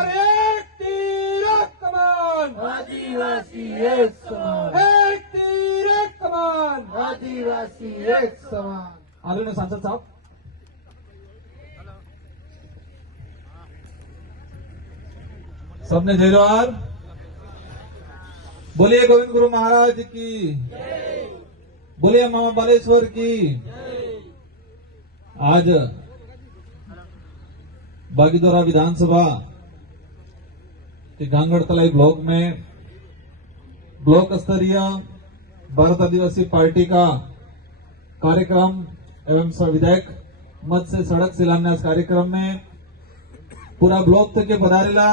अरे एक तीर एक कमान, आदिवासी एक समान, एक तीर एक कमान, आदिवासी एक समान। आलो ना सांसद साहब। सबने जय जोहार। बोलिए गोविंद गुरु महाराज की, बोलिए मामा बालेश्वर की। आज बागीदोरा विधानसभा के गांगड़तलाई ब्लॉक में ब्लॉक स्तरीय भारत आदिवासी पार्टी का कार्यक्रम एवं विधायक मत से सड़क शिलान्यास कार्यक्रम में पूरा ब्लॉक तक के पधारेला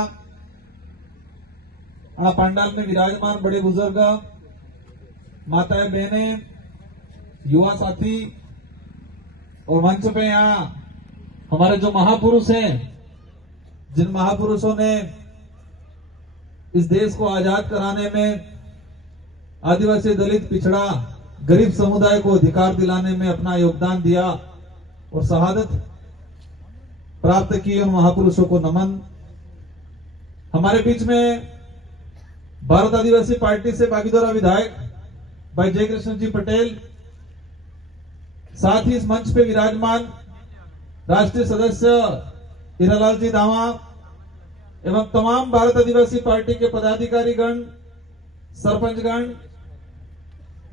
पंडाल में विराजमान बड़े बुजुर्ग, माताएं, बहनें, युवा साथी और मंच पे यहाँ हमारे जो महापुरुष हैं, जिन महापुरुषों ने इस देश को आजाद कराने में आदिवासी, दलित, पिछड़ा, गरीब समुदाय को अधिकार दिलाने में अपना योगदान दिया और शहादत प्राप्त की, उन महापुरुषों को नमन। हमारे बीच में भारत आदिवासी पार्टी से बागीदोरा विधायक भाई जयकृष्ण जी पटेल, साथ ही इस मंच पे विराजमान राष्ट्रीय सदस्य हीरालाल जी दावा एवं तमाम भारत आदिवासी पार्टी के पदाधिकारी गण, सरपंच गण,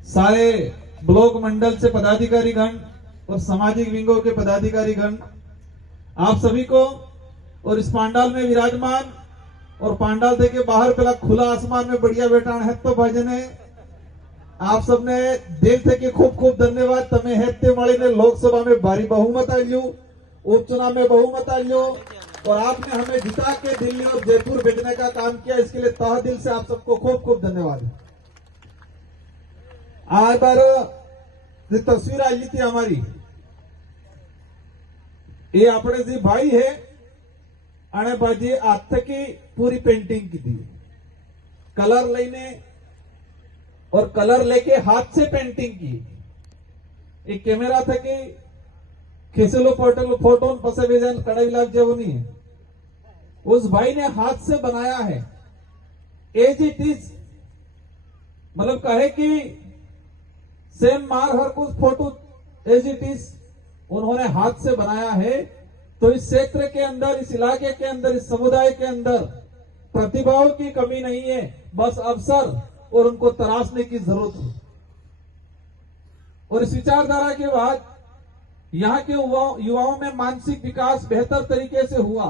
सारे ब्लॉक मंडल से पदाधिकारी गण और सामाजिक विंगों के पदाधिकारी गण, आप सभी को और इस पंडाल में विराजमान और पंडाल देके बाहर पहला खुला आसमान में बढ़िया बैठाण है तो भजने आप सबने दिल थे खूब खूब धन्यवाद। तमे हेते मळीने लोकसभा में भारी बहुमत आल्यू, उपचुनाव में बहुमत आल्यू और आपने हमें जिता के दिल्ली और जयपुर भेजने का काम किया, इसके लिए तहे दिल से आप सबको खूब खूब धन्यवाद। आज बार जो तस्वीर आई थी हमारी, ये अपने जी भाई है અને બાજી હાથ थकी पूरी पेंटिंग की थी, कलर लेने और कलर लेके हाथ से पेंटिंग की। एक कैमरा थकी खिसेलो फोटो पसे भेजन कड़ाई लाग जेवनी है, उस भाई ने हाथ से बनाया है एज इट इज, मतलब कहे कि सेम मार हर कुछ फोटो एज इट इज उन्होंने हाथ से बनाया है। तो इस क्षेत्र के अंदर, इस इलाके के अंदर, इस समुदाय के अंदर प्रतिभाओं की कमी नहीं है, बस अवसर और उनको तराशने की जरूरत है। और इस विचारधारा के बाद यहाँ के युवाओं में मानसिक विकास बेहतर तरीके से हुआ।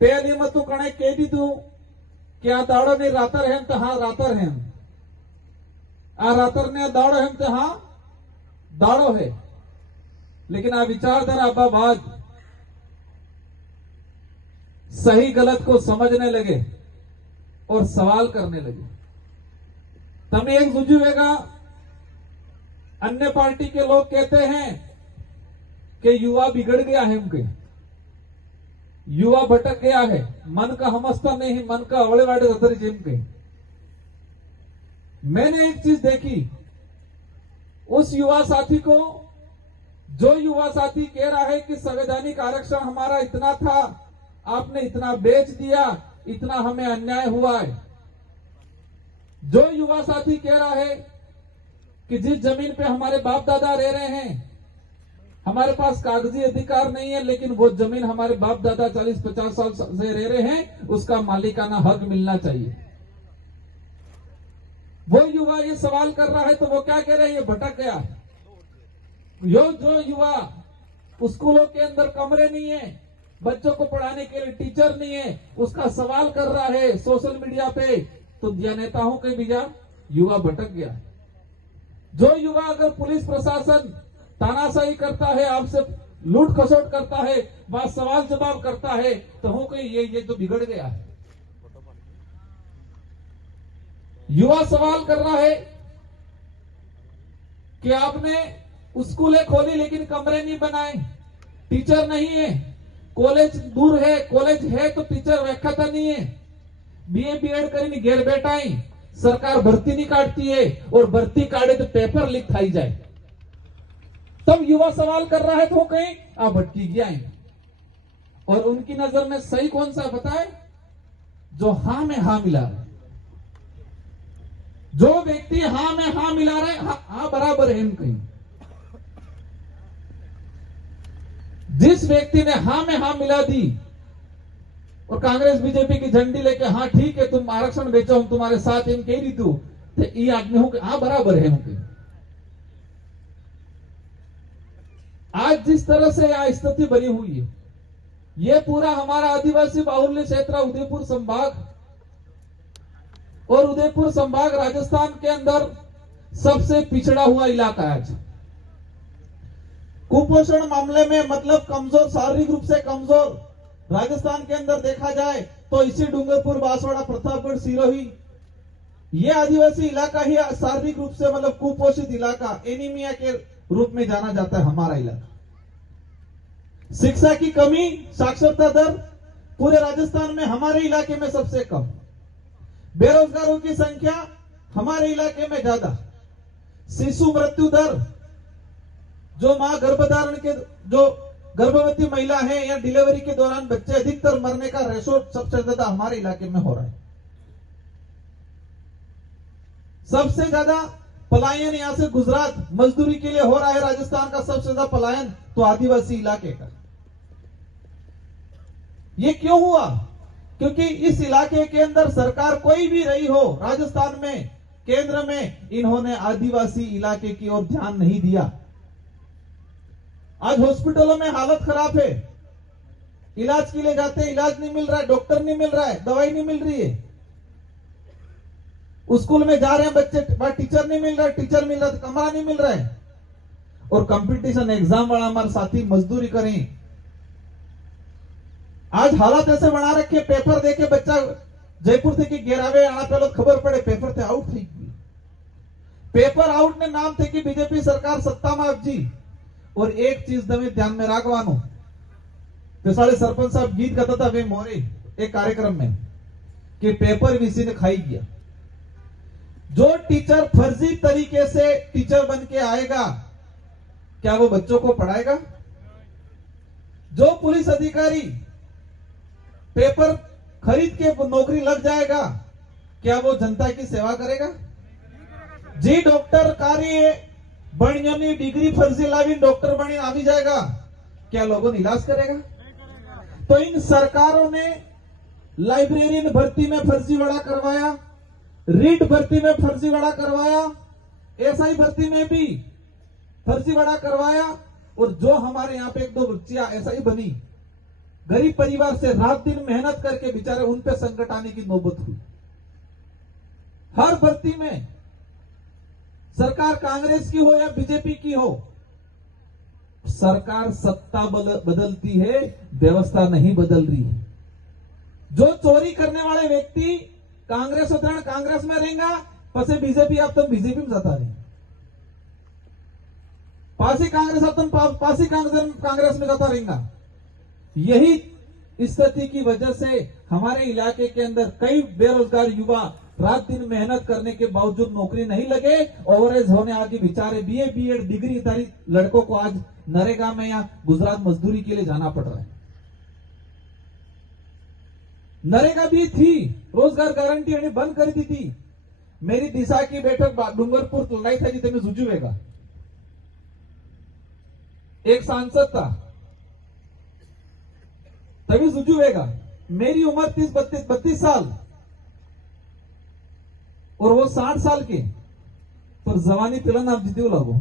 पहले मत कणे कह दीधु कि आ दाड़ो ने रातर है तो हाँ रातर है, आ रातर ने दाड़ो है तो हाँ दाड़ो है। लेकिन आ विचारधारा बाद सही गलत को समझने लगे और सवाल करने लगे। तमे एक बुझेगा, अन्य पार्टी के लोग कहते हैं कि युवा बिगड़ गया है, उनके युवा भटक गया है, मन का समझता नहीं, मन का अवड़े वाड़े अदर जिम के। मैंने एक चीज देखी, उस युवा साथी को, जो युवा साथी कह रहा है कि संवैधानिक आरक्षण हमारा इतना था, आपने इतना बेच दिया, इतना हमें अन्याय हुआ है। जो युवा साथी कह रहा है कि जिस जमीन पे हमारे बाप दादा रह रहे हैं, हमारे पास कागजी अधिकार नहीं है, लेकिन वो जमीन हमारे बाप दादा 40-50 साल से रह रहे हैं, उसका मालिकाना हक मिलना चाहिए। वो युवा ये सवाल कर रहा है तो वो क्या कह रहे हैं, ये भटक गया। जो युवा स्कूलों के अंदर कमरे नहीं है, बच्चों को पढ़ाने के लिए टीचर नहीं है, उसका सवाल कर रहा है सोशल मीडिया पे, तो नेताओं के बीजा युवा भटक गया। जो युवा अगर पुलिस प्रशासन तानाशाही करता है, आपसे लूट खसोट करता है, बात सवाल जवाब करता है, तो हो कहीं ये तो बिगड़ गया है। युवा सवाल कर रहा है कि आपने स्कूलें खोली लेकिन कमरे नहीं बनाए, टीचर नहीं है, कॉलेज दूर है, कॉलेज है तो टीचर व्याख्याता नहीं है, बीए बीएड करीने घेर बैठाई, सरकार भर्ती नहीं काटती है और भर्ती काटे तो पेपर लीक थाई जाए। तब युवा सवाल कर रहा है तो कहीं आ भटकी गया है। और उनकी नजर में सही कौन सा बताए? जो हां में हां मिला रहे। जो व्यक्ति हां में हां मिला रहे, हां बराबर है कहीं। जिस व्यक्ति ने हां में हां मिला दी और कांग्रेस बीजेपी की झंडी लेके हां ठीक है तुम आरक्षण बेचो हम तुम्हारे साथ इन कह दी तू तो ये आदमी हूं हां बराबर है उनके। आज जिस तरह से यहां स्थिति बनी हुई है, ये पूरा हमारा आदिवासी बाहुल्य क्षेत्र उदयपुर संभाग और उदयपुर संभाग राजस्थान के अंदर सबसे पिछड़ा हुआ इलाका है। कुपोषण मामले में मतलब कमजोर, शारीरिक रूप से कमजोर राजस्थान के अंदर देखा जाए तो इसी डूंगरपुर, बांसवाड़ा, प्रतापगढ़, सिरोही ये आदिवासी इलाका ही शारीरिक रूप से मतलब कुपोषित इलाका, एनीमिया के रूप में जाना जाता है हमारा इलाका। शिक्षा की कमी, साक्षरता दर पूरे राजस्थान में हमारे इलाके में सबसे कम। बेरोजगारों की संख्या हमारे इलाके में ज्यादा। शिशु मृत्यु दर, जो मां गर्भधारण के जो गर्भवती महिला है या डिलीवरी के दौरान बच्चे अधिकतर मरने का रेशो सबसे ज्यादा हमारे इलाके में हो रहा है। सबसे ज्यादा पलायन यहां से गुजरात मजदूरी के लिए हो रहा है। राजस्थान का सबसे ज्यादा पलायन तो आदिवासी इलाके का। ये क्यों हुआ? क्योंकि इस इलाके के अंदर सरकार कोई भी रही हो, राजस्थान में, केंद्र में, इन्होंने आदिवासी इलाके की ओर ध्यान नहीं दिया। आज हॉस्पिटलों में हालत खराब है, इलाज के लिए जाते हैं, इलाज नहीं मिल रहा है, डॉक्टर नहीं मिल रहा है, दवाई नहीं मिल रही है। स्कूल में जा रहे हैं बच्चे, टीचर नहीं मिल रहा है, टीचर मिल रहा है तो कमरा नहीं मिल रहा है। और कंपटीशन एग्जाम वाला हमारे साथी मजदूरी करें। आज हालात ऐसे बना रखे, पेपर देके बच्चा जयपुर थे कि 11वें आना पहले खबर पड़े पेपर थे आउट थी। पेपर आउट ने नाम थे कि बीजेपी सरकार सत्ता में આવજી। और एक चीज તમે ध्यान में રાખવાનું, तो सारे सरपंच साहब गीत गाता था वे मोरे एक कार्यक्रम में कि पेपर वीसी ने खाई गया। जो टीचर फर्जी तरीके से टीचर बन के आएगा, क्या वो बच्चों को पढ़ाएगा? जो पुलिस अधिकारी पेपर खरीद के नौकरी लग जाएगा, क्या वो जनता की सेवा करेगा? जी डॉक्टर कार्य बणियोनी डिग्री फर्जी लावी डॉक्टर बनी आ जाएगा, क्या लोगों ने इलाज करेगा? तो इन सरकारों ने लाइब्रेरियन भर्ती में फर्जीवाड़ा करवाया, रीट भर्ती में फर्जीवाड़ा करवाया, एसआई भर्ती में भी फर्जीवाड़ा करवाया। और जो हमारे यहाँ पे एक दो बच्चियां एसआई बनी, गरीब परिवार से रात दिन मेहनत करके बेचारे उन पे संकट आने की नौबत हुई। हर भर्ती में सरकार कांग्रेस की हो या बीजेपी की हो, सरकार सत्ता बदलती है, व्यवस्था नहीं बदल रही है। जो चोरी करने वाले व्यक्ति कांग्रेस उतरण कांग्रेस में रहेगा, पसे बीजेपी आप तुम बीजेपी में जाता नहीं, पासी कांग्रेस आप तुम पासी कांग्रेस में जाता रहेगा। यही स्थिति की वजह से हमारे इलाके के अंदर कई बेरोजगार युवा रात दिन मेहनत करने के बावजूद नौकरी नहीं लगे, ओवरेज होने आगे बेचारे बीए बीएड डिग्री धारी लड़कों को आज नरेगा में या गुजरात मजदूरी के लिए जाना पड़ रहा है। नरेगा भी थी, रोजगार गारंटी बंद कर दी थी। मेरी दिशा की बैठक डूंगरपुर लड़ाई था जितने जुजुएगा, एक सांसद था तभी जुजुएगा। मेरी उम्र 32 साल और वो 60 साल के, पर जवानी तिलन आप जीते लागो।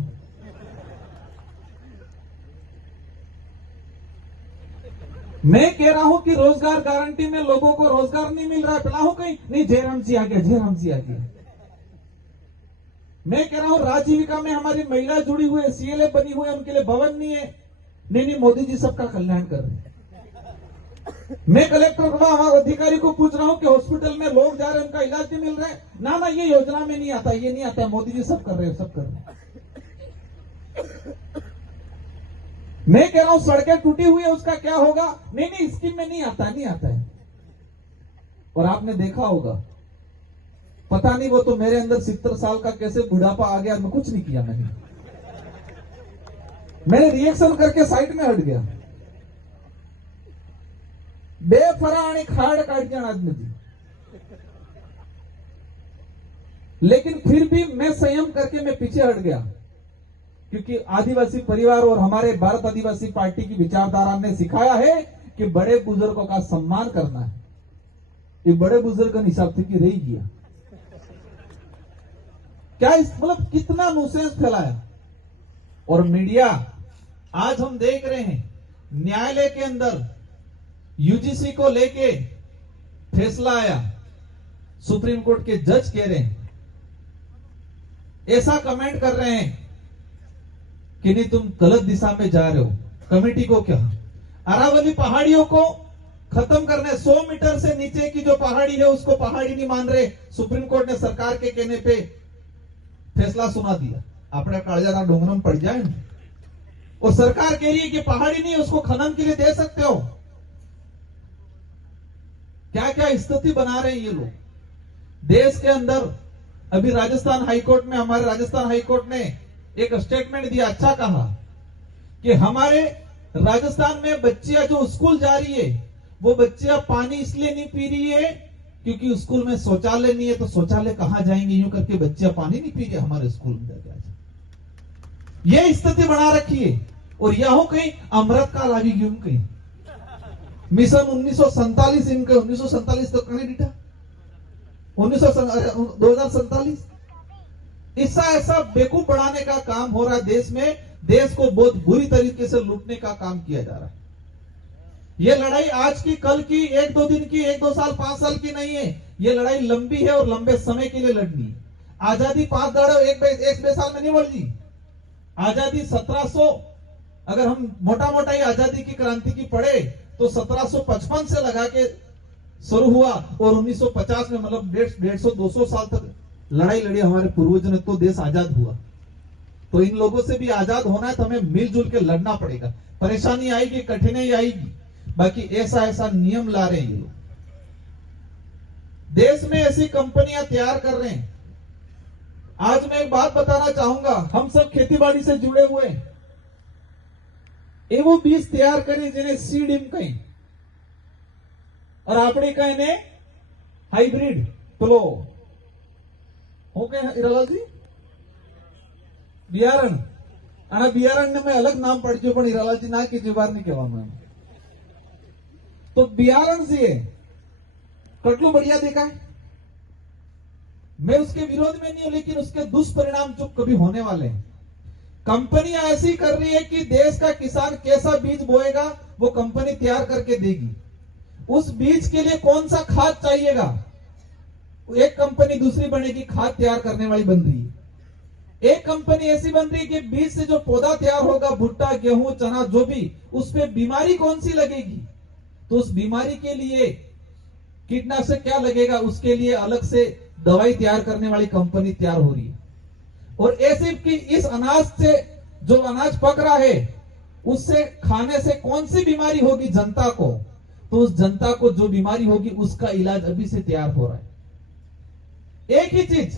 मैं कह रहा हूं कि रोजगार गारंटी में लोगों को रोजगार नहीं मिल रहा है, पिला हूं कहीं नहीं, जयराम जी आ गया, जयराम जी आ गया। मैं कह रहा हूं राजीविका में हमारी महिला जुड़ी हुई है, सीएलए बनी हुई है, उनके लिए भवन नहीं है। नहीं, मोदी जी सबका कल्याण कर रहे हैं। मैं कलेक्टर को अधिकारी को पूछ रहा हूं कि हॉस्पिटल में लोग जा रहे हैं, उनका इलाज नहीं मिल रहा है। ना ये योजना में नहीं आता, ये नहीं आता, मोदी जी सब कर रहे हैं, सब कर रहे हैं। मैं कह रहा हूं सड़कें टूटी हुई है, उसका क्या होगा? नहीं, स्कीम में नहीं आता है। और आपने देखा होगा, पता नहीं वो तो मेरे अंदर 70 साल का कैसे बुढ़ापा आ गया, मैं कुछ नहीं किया। मैंने रिएक्शन करके साइड में हट गया। बेफरा आणि खाड़ काट जाना आदमी थी। लेकिन फिर भी मैं संयम करके मैं पीछे हट गया, क्योंकि आदिवासी परिवार और हमारे भारत आदिवासी पार्टी की विचारधारा ने सिखाया है कि बड़े बुजुर्गों का सम्मान करना है। ये बड़े बुजुर्ग हिसाब से की रही गया क्या, इस मतलब कितना नुसेंस फैलाया। और मीडिया आज हम देख रहे हैं, न्यायालय के अंदर यूजीसी को लेके फैसला आया, सुप्रीम कोर्ट के जज कह रहे हैं, ऐसा कमेंट कर रहे हैं कि नहीं तुम गलत दिशा में जा रहे हो। कमेटी को क्या, अरावली पहाड़ियों को खत्म करने, 100 मीटर से नीचे की जो पहाड़ी है उसको पहाड़ी नहीं मान रहे। सुप्रीम कोर्ट ने सरकार के कहने पे फैसला सुना दिया, अपने कालजाना डोंगरम पड़ जाए। और सरकार कह रही है कि पहाड़ी नहीं, उसको खनन के लिए दे सकते हो। क्या क्या स्थिति बना रहे हैं ये लोग देश के अंदर। अभी राजस्थान हाईकोर्ट में, हमारे राजस्थान हाईकोर्ट ने एक स्टेटमेंट दिया, अच्छा कहा कि हमारे राजस्थान में बच्चियां जो स्कूल जा रही है, वो बच्चियां पानी इसलिए नहीं पी रही है क्योंकि स्कूल में शौचालय नहीं है, तो शौचालय कहां जाएंगे, यूं करके बच्चियां पानी नहीं पी रही हमारे स्कूल में जाके। ये स्थिति बना रखी है। और यह कहीं अमृत काल आ गई, कहीं मिशन 1947 इनके 1947 तो कहीं डीटा 2047 ऐसा बेवकूफ बढ़ाने का काम हो रहा है देश में। देश को बहुत बुरी तरीके से लूटने का काम किया जा रहा है। यह लड़ाई आज की, कल की, 1-2 दिन की, 1-2 साल 5 साल की नहीं है। यह लड़ाई लंबी है और लंबे समय के लिए लड़नी है। आजादी 5 दाड़े एक साल में नहीं बढ़ी। आजादी 1700, अगर हम मोटा मोटा ही आजादी की क्रांति की पढ़े तो 1755 से लगा के शुरू हुआ और 1950 में मतलब 150-200 साल तक लड़ाई लड़ी हमारे पूर्वजों ने, तो देश आजाद हुआ। तो इन लोगों से भी आजाद होना है तो हमें मिलजुल के लड़ना पड़ेगा। परेशानी आएगी, कठिनाई आएगी, बाकी ऐसा नियम ला रहे हैं ये लोग। देश में ऐसी कंपनियां तैयार कर रहे हैं। आज मैं एक बात बताना चाहूंगा, हम सब खेतीबाड़ी से जुड़े हुए हैं। एवं बीज तैयार करें जिन्हें सीड एम कहीं, और આપણે કહીને હાઇબ્રિડ પેલો હું કે હીરાલાલજી બિયારણ, અને બિયારણને મેં અલગ નામ પાડ્યું પણ હીરાલાલજી ના કીધું, વાર નહીં કહેવાનું એમ। તો બિયારણ છે કેટલું बढ़िया દેખાય। मैं उसके विरोध में नहीं हूं, लेकिन उसके दुष्परिणाम जो कभी होने वाले हैं। कंपनियां ऐसी कर रही है कि देश का किसान कैसा बीज बोएगा वो कंपनी तैयार करके देगी। उस बीज के लिए कौन सा खाद चाहिएगा, एक कंपनी दूसरी बनेगी खाद तैयार करने वाली बन रही है। एक कंपनी ऐसी बन रही है कि बीज से जो पौधा तैयार होगा, भुट्टा, गेहूं, चना, जो भी, उस पे बीमारी कौन सी लगेगी, तो उस बीमारी के लिए कीटनाशक क्या लगेगा, उसके लिए अलग से दवाई तैयार करने वाली कंपनी तैयार हो रही है। और ऐसे कि इस अनाज से, जो अनाज पक रहा है, उससे खाने से कौन सी बीमारी होगी जनता को, तो उस जनता को जो बीमारी होगी उसका इलाज अभी से तैयार हो रहा है। एक ही चीज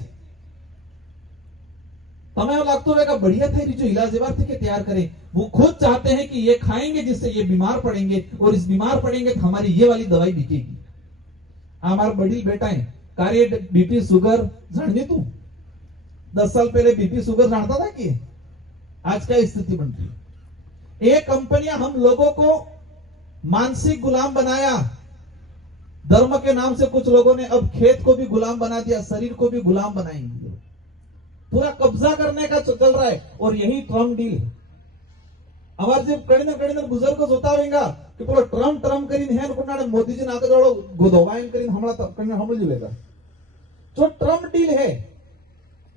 તમે लगता होगा बढ़िया थे जो इलाज थे कि तैयार करें, वो खुद चाहते हैं कि ये खाएंगे जिससे ये बीमार पड़ेंगे, और इस बीमार पड़ेंगे तो हमारी ये वाली दवाई बिकेगी। हमारा बड़ी बेटा है कार्य बीपी शुगर जानी तू 10 साल पहले बीपी शुगर जानता था कि आज क्या स्थिति बन रही है। ये कंपनियां हम लोगों को मानसिक गुलाम बनाया। धर्म के नाम से कुछ लोगों ने अब खेत को भी गुलाम बना दिया, शरीर को भी गुलाम बनाएंगे। पूरा कब्जा करने का चल रहा है, और यही ट्रम्प डील है। हमारे जब कड़ी बुजुर्ग बतावेगा कि पूरा ट्रम्प करीन है मोदी जी नाक जोड़ो गोदोवाइन करीन हमला तब करने हम लेगा। जो ट्रम्प डील है,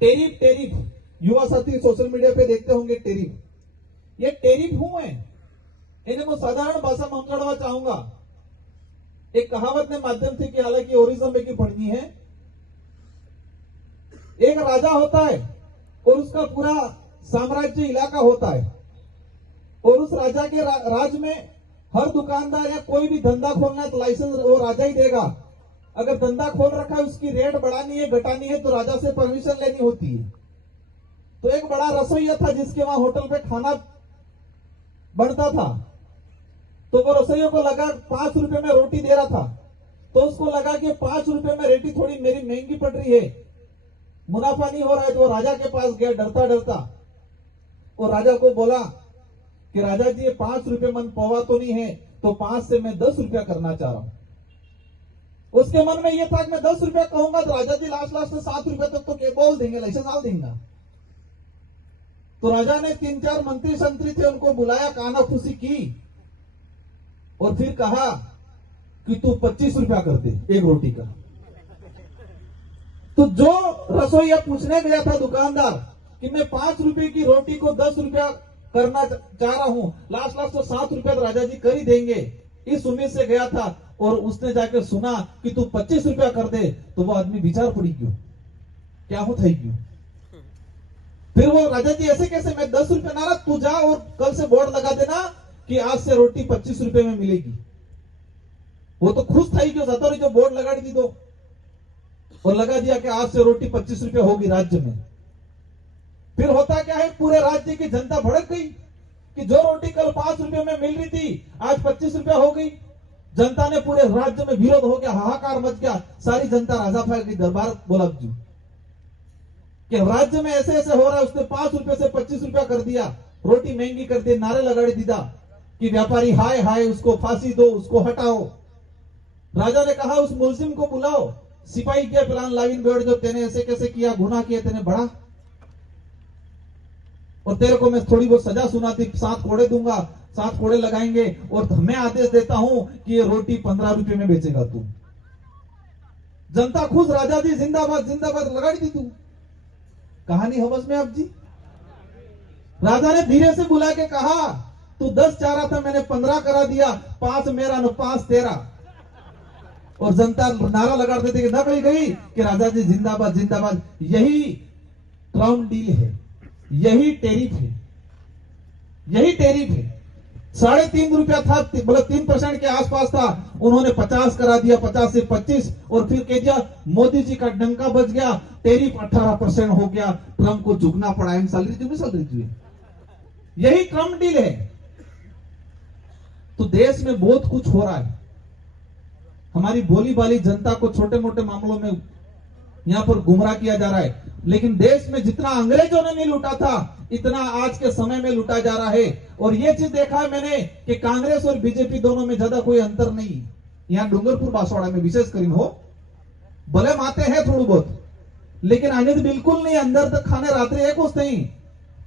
टेरिफ युवा साथी सोशल मीडिया पे देखते होंगे टेरिफ, ये टेरिफ हुए हैं, इन्हें मैं साधारण भाषा में समझाना चाहूंगा। एक कहावत ने माध्यम से कि हालांकि ओरिजिनल में की पढ़नी है, एक राजा होता है और उसका पूरा साम्राज्य इलाका होता है, और उस राजा के राज में हर दुकानदार या कोई भी धंधा खोलना है तो लाइसेंस वो राजा ही देगा। अगर धंधा खोल रखा है, उसकी रेट बढ़ानी है घटानी है तो राजा से परमिशन लेनी होती है। तो एक बड़ा रसोईया था जिसके वहां होटल पे खाना बनता था, तो वो रसोइयों को लगा 5 रुपए में रोटी दे रहा था, तो उसको लगा कि 5 रुपए में रोटी थोड़ी मेरी महंगी पड़ रही है, मुनाफा नहीं हो रहा है। तो वो राजा के पास गया डरता डरता, और राजा को बोला कि राजा जी ये 5 रुपए मन पौवा तो नहीं है, तो 5 से मैं 10 रुपया करना चाह रहा हूं। उसके मन में यह था कि मैं 10 रुपया कहूंगा तो राजा जी लास्ट में 7 रुपया तक तो क्या बोल देंगे, लाइसेंस डाल देंगे। तो राजा ने 3-4 मंत्री संतरी थे, उनको बुलाया, कानाफूसी की, और फिर कहा कि तू 25 रुपया कर दे एक रोटी का। तो जो रसोईया पूछने गया था दुकानदार कि मैं 5 रुपए की रोटी को 10 रुपया करना चाह रहा हूं, लास्ट तो 7 रुपया तो राजा जी कर ही देंगे, इस उम्मीद से गया था, और उसने जाकर सुना कि तू 25 रुपया कर दे, तो वो आदमी विचार पड़ी क्यों, क्या होता है क्यों। फिर वो राजा जी ऐसे कैसे, मैं 10 रुपया ना, तू जा और कल से बोर्ड लगा देना कि आज से रोटी 25 रुपए में मिलेगी। वो तो खुश था ही क्यों, जाता जो बोर्ड लगा दी दो, और लगा दिया कि आज से रोटी 25 रुपए होगी राज्य में। फिर होता क्या है, पूरे राज्य की जनता भड़क गई कि जो रोटी कल 5 रुपए में मिल रही थी आज 25 रुपया हो गई। जनता ने पूरे राज्य में विरोध हो गया, हाहाकार मच गया, सारी जनता राजा भाई की दरबार बोला कि राज्य में ऐसे ऐसे हो रहा है, उसने 5 रुपए से 25 रुपया कर दिया, रोटी महंगी कर दी, नारे लगाड़ी दीदा कि व्यापारी हाय हाय, उसको फांसी दो, उसको हटाओ। राजा ने कहा उस मुलजिम को बुलाओ, सिपाही के प्लान लाइन बेड़, जो तेने ऐसे कैसे किया, गुनाह किया तेने बड़ा, और तेरे को मैं थोड़ी बहुत सजा सुनाती, 7 कोड़े दूंगा, 7 कोड़े लगाएंगे, और मैं आदेश देता हूं कि ये रोटी 15 रुपए में बेचेगा तू। जनता खुश, राजा जी जिंदाबाद जिंदाबाद लगा दी तू। कहानी समझ में आप जी। राजा ने धीरे से बुला के कहा तू 10 चाह रहा था, मैंने 15 करा दिया, 5 मेरा न 5 तेरा। और जनता नारा लगाते थे कि नकली गई कि राजा जी जिंदाबाद जिंदाबाद। यही क्राउन डील है, यही टैरिफ है, यही टैरिफ है। 3.5 रुपया था, मतलब 3% के आसपास था, उन्होंने 50 करा दिया, 50 से 25, और फिर कह दिया मोदी जी का डंका बज गया, टैरिफ 18% हो गया, ट्रम्प को झुकना पड़ा। इन सैलरी यही ट्रम्प डील है। तो देश में बहुत कुछ हो रहा है, हमारी भोली भाली जनता को छोटे मोटे मामलों में यहां पर गुमराह किया जा रहा है। लेकिन देश में जितना अंग्रेजों ने नहीं लूटा था, इतना आज के समय में लूटा जा रहा है। और ये चीज देखा है मैंने कि कांग्रेस और बीजेपी दोनों में ज्यादा कोई अंतर नहीं। यहां डूंगरपुर बांसवाड़ा में विशेष कर हो, भले माते हैं थोड़ा बहुत, लेकिन आगे बिल्कुल नहीं, अंदर तक खाने रात्रि एक उस नहीं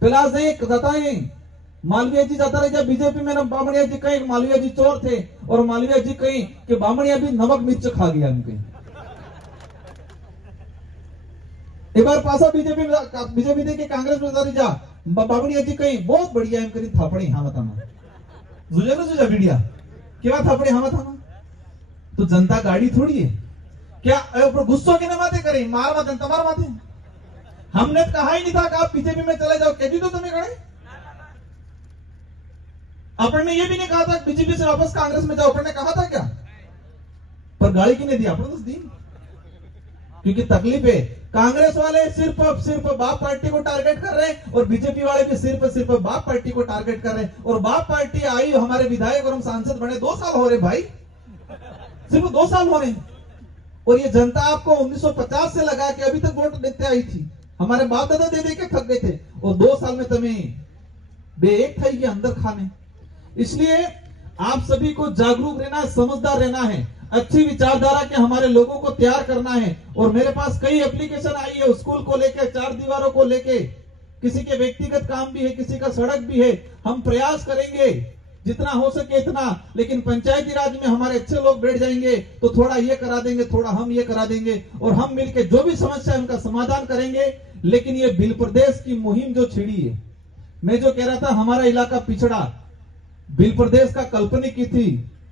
पिलास नहीं जाता है। मालवीय जी जाता रहे बीजेपी में, बामणिया जी कहीं मालवीय जी चोर थे, और मालवीय जी कहीं कि बामणिया भी नमक मिर्च खा गया उनके। एक बार पासा बीजेपी देखिए कांग्रेस में जा बाबड़िया जी कहीं बहुत बढ़िया एम करी थापड़ी हाँ बताना जुझे ना जुझा मीडिया क्या थापड़ी हाँ बताना। तो जनता गाड़ी थोड़ी है क्या, गुस्सों के माते करें, मार माते तुम्हारा माते। हमने कहा ही नहीं था कि आप बीजेपी में चले जाओ, कहती तो तुम्हें खड़े। अपन ने ये भी नहीं कहा था बीजेपी से वापस कांग्रेस में जाओ, अपन ने कहा था क्या? पर गाड़ी किने दी? अपन दी, क्योंकि तकलीफ है। कांग्रेस वाले सिर्फ बाप पार्टी को टारगेट कर रहे हैं, और बीजेपी वाले भी सिर्फ बाप पार्टी को टारगेट कर रहे हैं। और बाप पार्टी आई, हमारे विधायक और हम सांसद बने 2 साल हो रहे भाई, सिर्फ 2 साल हो रहे। और ये जनता आपको 1950 से लगा के अभी तक वोट देते आई थी, हमारे बाप दादा दे दे के थक गए थे, और 2 साल में तुम्हें बेएक था ये अंदर खाने। इसलिए आप सभी को जागरूक रहना है, समझदार रहना है, अच्छी विचारधारा के हमारे लोगों को तैयार करना है। और मेरे पास कई एप्लीकेशन आई है, स्कूल को लेके, 4 दीवारों को लेके, किसी के व्यक्तिगत काम भी है, किसी का सड़क भी है। हम प्रयास करेंगे जितना हो सके इतना, लेकिन पंचायती राज में हमारे अच्छे लोग बैठ जाएंगे तो थोड़ा ये करा देंगे, थोड़ा हम ये करा देंगे, और हम मिलकर जो भी समस्या है उनका समाधान करेंगे। लेकिन ये बिल प्रदेश की मुहिम जो छिड़ी है, मैं जो कह रहा था हमारा इलाका पिछड़ा, बिल प्रदेश का कल्पना की थी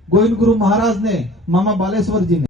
गोविंद गुरु महाराज ने, मामा बालेश्वर जी ने।